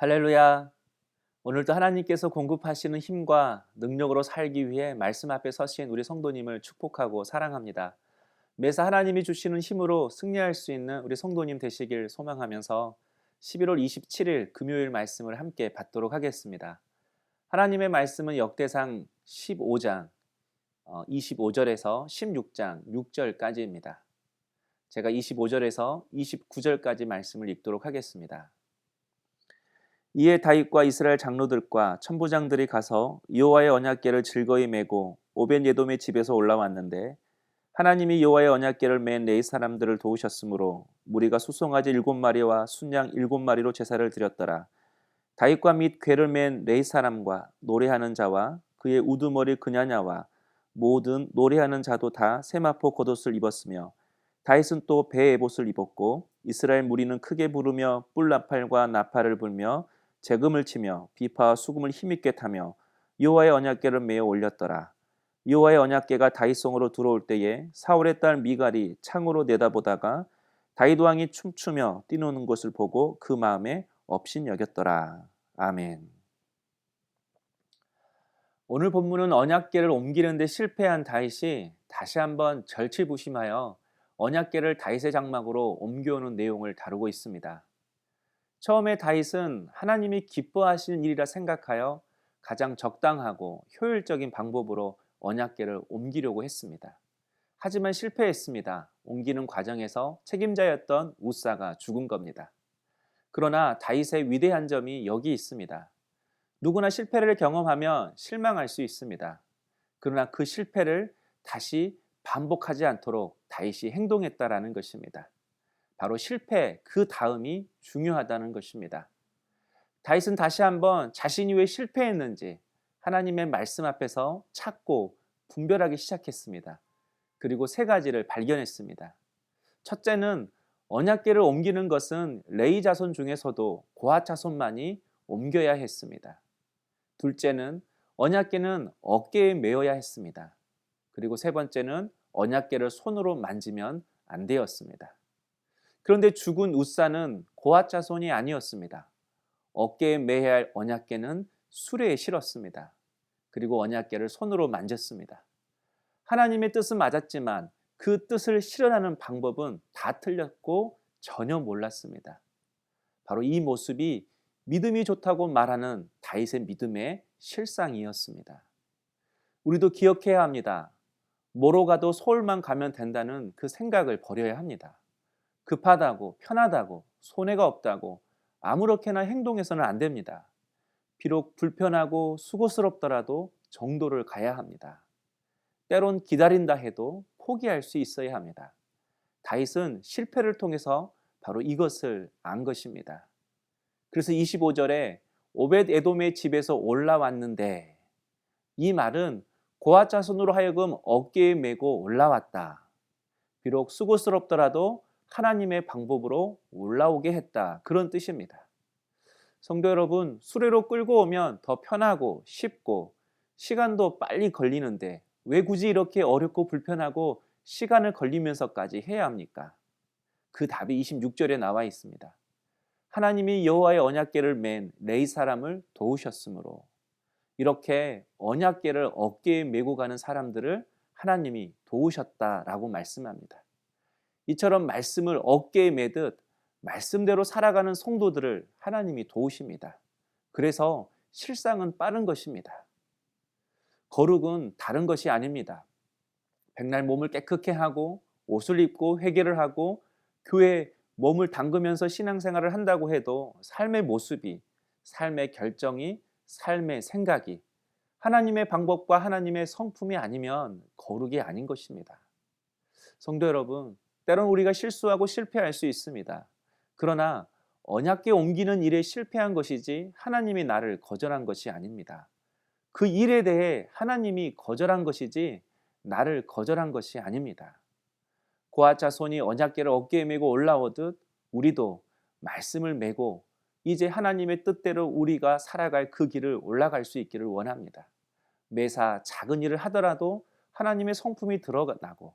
할렐루야. 오늘도 하나님께서 공급하시는 힘과 능력으로 살기 위해 말씀 앞에 서신 우리 성도님을 축복하고 사랑합니다. 매사 하나님이 주시는 힘으로 승리할 수 있는 우리 성도님 되시길 소망하면서 11월 27일 금요일 말씀을 함께 받도록 하겠습니다. 하나님의 말씀은 역대상 15장 25절에서 16장 6절까지입니다. 제가 25절에서 29절까지 말씀을 읽도록 하겠습니다. 이에 다윗과 이스라엘 장로들과 천부장들이 가서 여호와의 언약궤를 즐거이 메고 오벳예돔의 집에서 올라왔는데 하나님이 여호와의 언약궤를 맨 레위 사람들을 도우셨으므로 무리가 수송아지 7마리와 순양 7마리로 제사를 드렸더라. 다윗과 및 궤를 맨 레위 사람과 노래하는 자와 그의 우두머리 그냐냐와 모든 노래하는 자도 다 세마포 겉옷을 입었으며 다윗은 또 배 에봇을 입었고 이스라엘 무리는 크게 부르며 뿔나팔과 나팔을 불며 재금을 치며 비파와 수금을 힘있게 타며 여호와의 언약궤를 메어 올렸더라. 여호와의 언약궤가 다윗성으로 들어올 때에 사울의 딸 미갈이 창으로 내다보다가 다윗 왕이 춤추며 뛰노는 것을 보고 그 마음에 업신여겼더라. 아멘. 오늘 본문은 언약궤를 옮기는 데 실패한 다윗이 다시 한번 절치부심하여 언약궤를 다윗의 장막으로 옮겨오는 내용을 다루고 있습니다. 처음에 다윗은 하나님이 기뻐하시는 일이라 생각하여 가장 적당하고 효율적인 방법으로 언약궤를 옮기려고 했습니다. 하지만 실패했습니다. 옮기는 과정에서 책임자였던 우사가 죽은 겁니다. 그러나 다윗의 위대한 점이 여기 있습니다. 누구나 실패를 경험하면 실망할 수 있습니다. 그러나 그 실패를 다시 반복하지 않도록 다윗이 행동했다라는 것입니다. 바로 실패 그 다음이 중요하다는 것입니다. 다윗은 다시 한번 자신이 왜 실패했는지 하나님의 말씀 앞에서 찾고 분별하기 시작했습니다. 그리고 세 가지를 발견했습니다. 첫째는 언약궤를 옮기는 것은 레위 자손 중에서도 고핫 자손만이 옮겨야 했습니다. 둘째는 언약궤는 어깨에 메어야 했습니다. 그리고 세 번째는 언약궤를 손으로 만지면 안 되었습니다. 그런데 죽은 우사는 고핫 자손이 아니었습니다. 어깨에 매야 할 언약궤는 수레에 실었습니다. 그리고 언약궤를 손으로 만졌습니다. 하나님의 뜻은 맞았지만 그 뜻을 실현하는 방법은 다 틀렸고 전혀 몰랐습니다. 바로 이 모습이 믿음이 좋다고 말하는 다윗의 믿음의 실상이었습니다. 우리도 기억해야 합니다. 뭐로 가도 서울만 가면 된다는 그 생각을 버려야 합니다. 급하다고 편하다고 손해가 없다고 아무렇게나 행동해서는 안 됩니다. 비록 불편하고 수고스럽더라도 정도를 가야 합니다. 때론 기다린다 해도 포기할 수 있어야 합니다. 다윗은 실패를 통해서 바로 이것을 안 것입니다. 그래서 25절에 오벳 에돔의 집에서 올라왔는데 이 말은 고핫 자손으로 하여금 어깨에 메고 올라왔다. 비록 수고스럽더라도 하나님의 방법으로 올라오게 했다. 그런 뜻입니다. 성도 여러분, 수레로 끌고 오면 더 편하고 쉽고 시간도 빨리 걸리는데 왜 굳이 이렇게 어렵고 불편하고 시간을 걸리면서까지 해야 합니까? 그 답이 26절에 나와 있습니다. 하나님이 여호와의 언약궤를 맨 레위 사람을 도우셨으므로 이렇게 언약궤를 어깨에 메고 가는 사람들을 하나님이 도우셨다라고 말씀합니다. 이처럼 말씀을 어깨에 매듯 말씀대로 살아가는 성도들을 하나님이 도우십니다. 그래서 실상은 빠른 것입니다. 거룩은 다른 것이 아닙니다. 백날 몸을 깨끗게 하고 옷을 입고 회개를 하고 교회에 몸을 담그면서 신앙생활을 한다고 해도 삶의 모습이, 삶의 결정이, 삶의 생각이 하나님의 방법과 하나님의 성품이 아니면 거룩이 아닌 것입니다. 성도 여러분, 때론 우리가 실수하고 실패할 수 있습니다. 그러나 언약궤 옮기는 일에 실패한 것이지 하나님이 나를 거절한 것이 아닙니다. 그 일에 대해 하나님이 거절한 것이지 나를 거절한 것이 아닙니다. 고핫 자손이 언약궤를 어깨에 메고 올라오듯 우리도 말씀을 메고 이제 하나님의 뜻대로 우리가 살아갈 그 길을 올라갈 수 있기를 원합니다. 매사 작은 일을 하더라도 하나님의 성품이 드러나고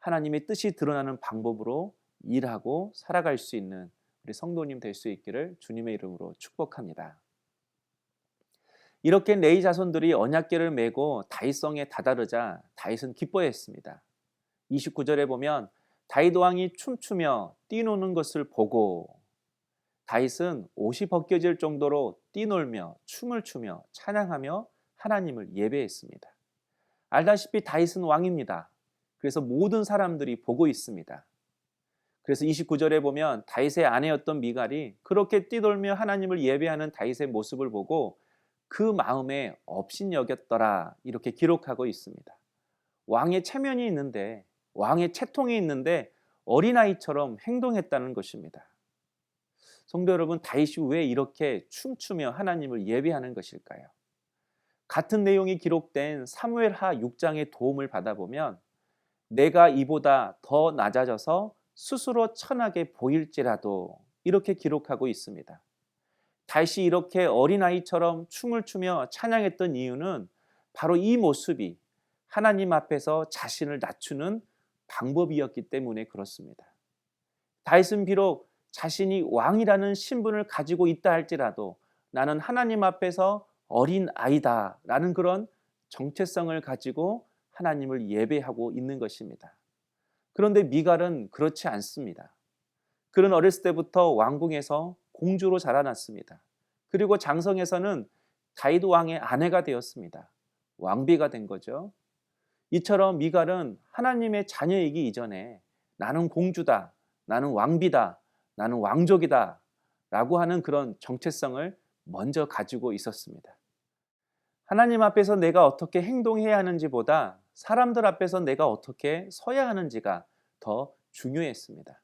하나님의 뜻이 드러나는 방법으로 일하고 살아갈 수 있는 우리 성도님 될 수 있기를 주님의 이름으로 축복합니다. 이렇게 레위 자손들이 언약궤를 메고 다윗성에 다다르자 다윗은 기뻐했습니다. 29절에 보면 다윗 왕이 춤추며 뛰노는 것을 보고, 다윗은 옷이 벗겨질 정도로 뛰놀며 춤을 추며 찬양하며 하나님을 예배했습니다. 알다시피 다윗은 왕입니다. 그래서 모든 사람들이 보고 있습니다. 그래서 29절에 보면 다윗의 아내였던 미갈이 그렇게 뛰놀며 하나님을 예배하는 다윗의 모습을 보고 그 마음에 업신여겼더라, 이렇게 기록하고 있습니다. 왕의 체면이 있는데, 왕의 채통이 있는데 어린아이처럼 행동했다는 것입니다. 성도 여러분, 다윗이 왜 이렇게 춤추며 하나님을 예배하는 것일까요? 같은 내용이 기록된 사무엘하 6장의 도움을 받아보면 내가 이보다 더 낮아져서 스스로 천하게 보일지라도, 이렇게 기록하고 있습니다. 다윗이 이렇게 어린아이처럼 춤을 추며 찬양했던 이유는 바로 이 모습이 하나님 앞에서 자신을 낮추는 방법이었기 때문에 그렇습니다. 다윗은 비록 자신이 왕이라는 신분을 가지고 있다 할지라도 나는 하나님 앞에서 어린 아이다 라는 그런 정체성을 가지고 하나님을 예배하고 있는 것입니다. 그런데 미갈은 그렇지 않습니다. 그는 어렸을 때부터 왕궁에서 공주로 자라났습니다. 그리고 장성에서는 다윗 왕의 아내가 되었습니다. 왕비가 된 거죠. 이처럼 미갈은 하나님의 자녀이기 이전에 나는 공주다, 나는 왕비다, 나는 왕족이다 라고 하는 그런 정체성을 먼저 가지고 있었습니다. 하나님 앞에서 내가 어떻게 행동해야 하는지보다 사람들 앞에서 내가 어떻게 서야 하는지가 더 중요했습니다.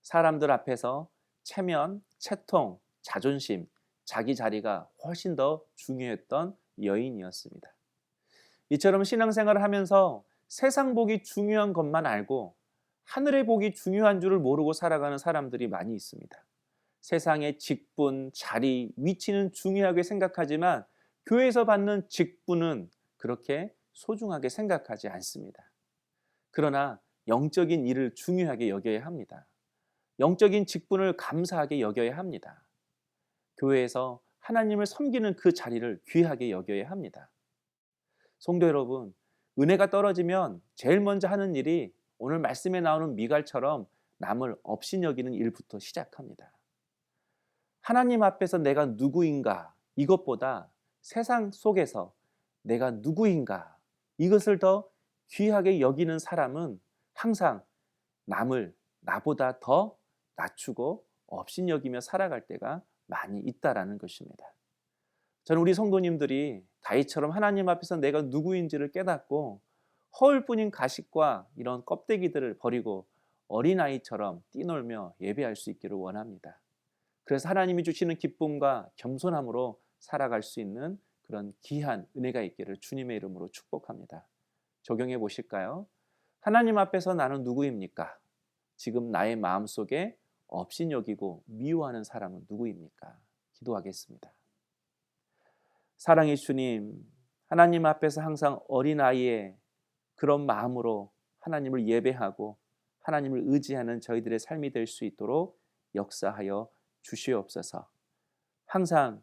사람들 앞에서 체면, 채통, 자존심, 자기 자리가 훨씬 더 중요했던 여인이었습니다. 이처럼 신앙생활을 하면서 세상 복이 중요한 것만 알고 하늘의 복이 중요한 줄을 모르고 살아가는 사람들이 많이 있습니다. 세상의 직분, 자리, 위치는 중요하게 생각하지만 교회에서 받는 직분은 그렇게 소중하게 생각하지 않습니다. 그러나 영적인 일을 중요하게 여겨야 합니다. 영적인 직분을 감사하게 여겨야 합니다. 교회에서 하나님을 섬기는 그 자리를 귀하게 여겨야 합니다. 성도 여러분, 은혜가 떨어지면 제일 먼저 하는 일이 오늘 말씀에 나오는 미갈처럼 남을 업신여기는 일부터 시작합니다. 하나님 앞에서 내가 누구인가, 이것보다 세상 속에서 내가 누구인가, 이것을 더 귀하게 여기는 사람은 항상 남을 나보다 더 낮추고 업신여기며 살아갈 때가 많이 있다라는 것입니다. 저는 우리 성도님들이 다윗처럼 하나님 앞에서 내가 누구인지를 깨닫고 허울뿐인 가식과 이런 껍데기들을 버리고 어린아이처럼 뛰놀며 예배할 수 있기를 원합니다. 그래서 하나님이 주시는 기쁨과 겸손함으로 살아갈 수 있는 그런 귀한 은혜가 있기를 주님의 이름으로 축복합니다. 적용해 보실까요? 하나님 앞에서 나는 누구입니까? 지금 나의 마음속에 업신여기고 미워하는 사람은 누구입니까? 기도하겠습니다. 사랑의 주님, 하나님 앞에서 항상 어린아이의 그런 마음으로 하나님을 예배하고 하나님을 의지하는 저희들의 삶이 될 수 있도록 역사하여 주시옵소서. 항상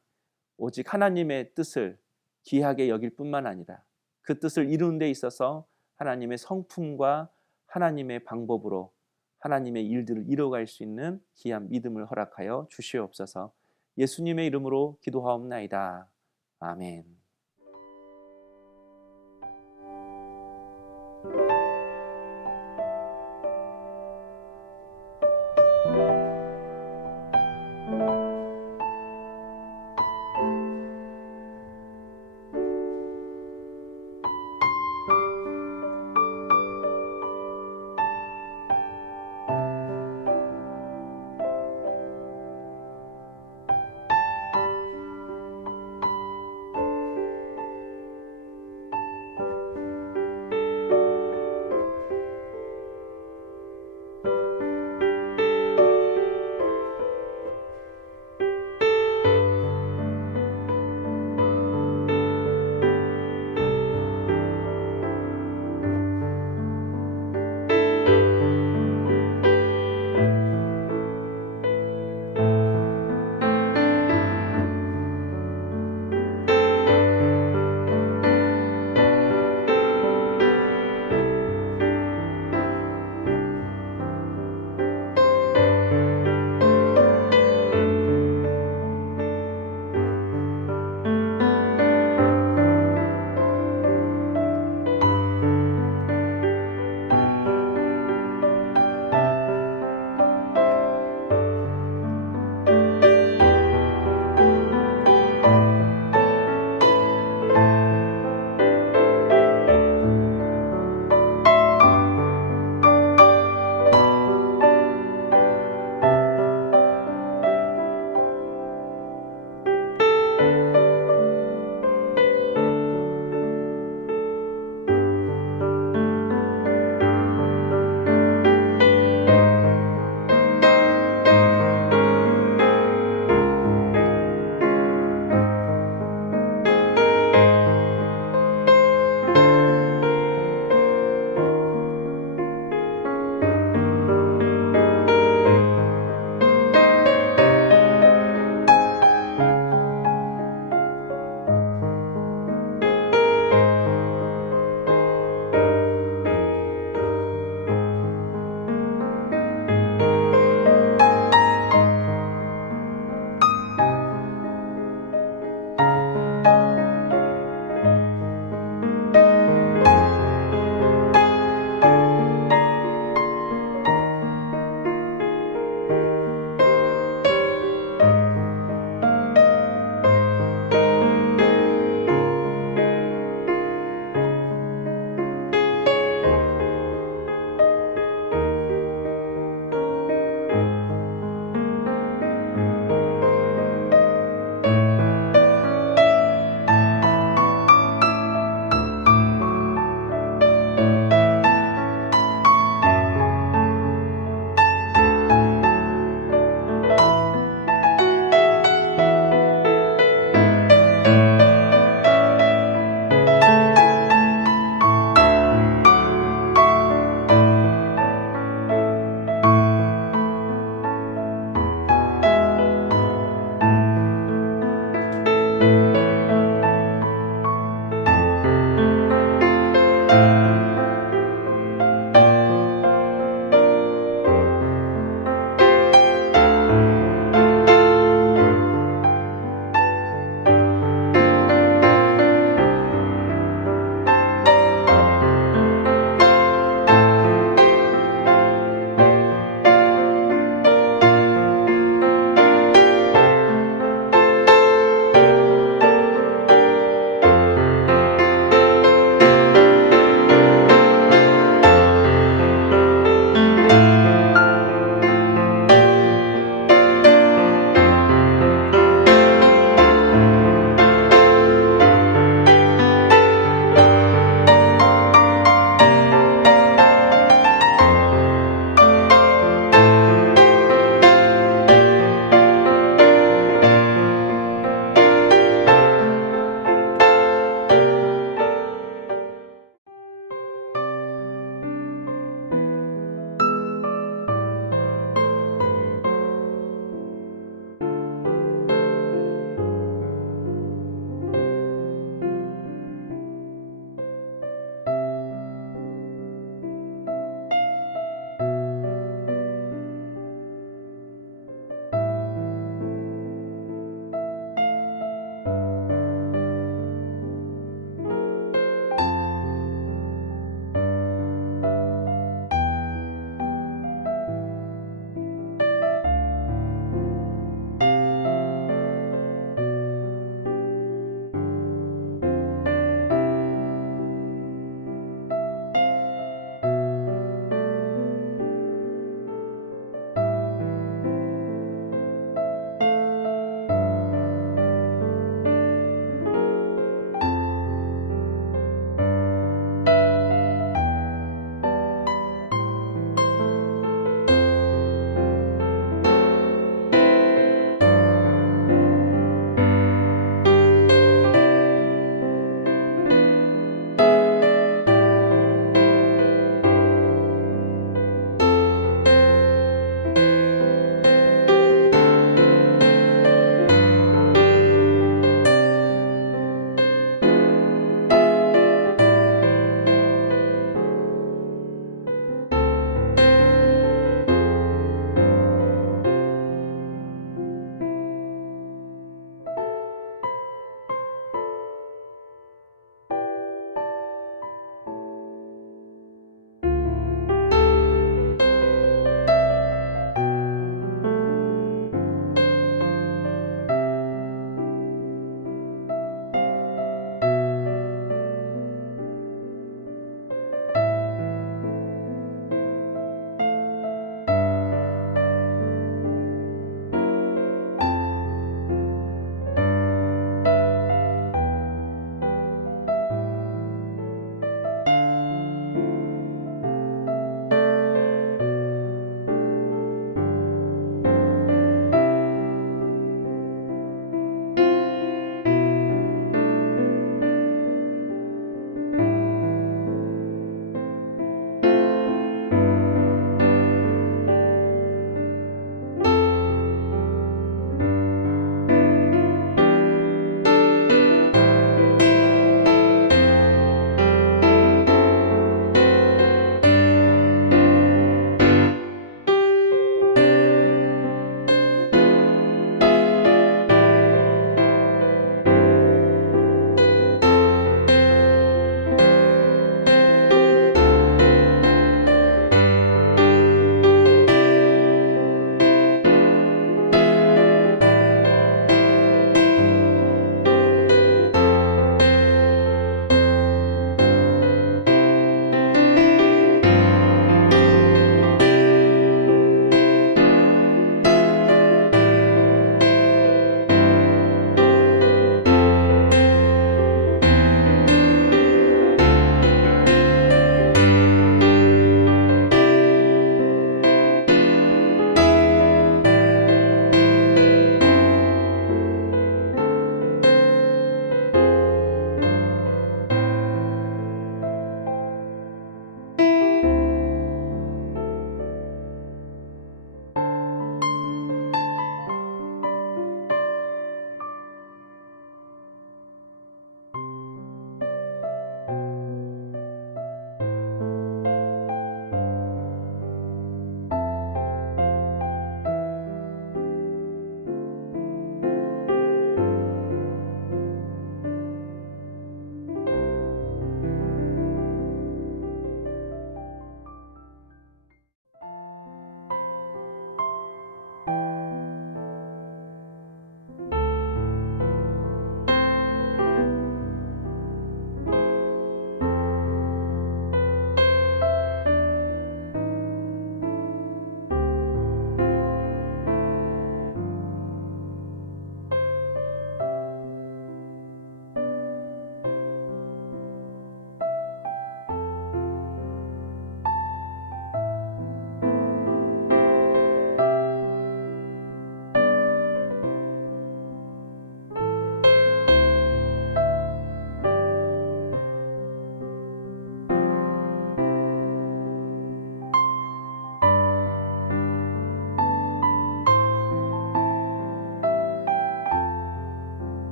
오직 하나님의 뜻을 귀하게 여길 뿐만 아니라 그 뜻을 이루는 데 있어서 하나님의 성품과 하나님의 방법으로 하나님의 일들을 이뤄갈 수 있는 귀한 믿음을 허락하여 주시옵소서. 예수님의 이름으로 기도하옵나이다. 아멘.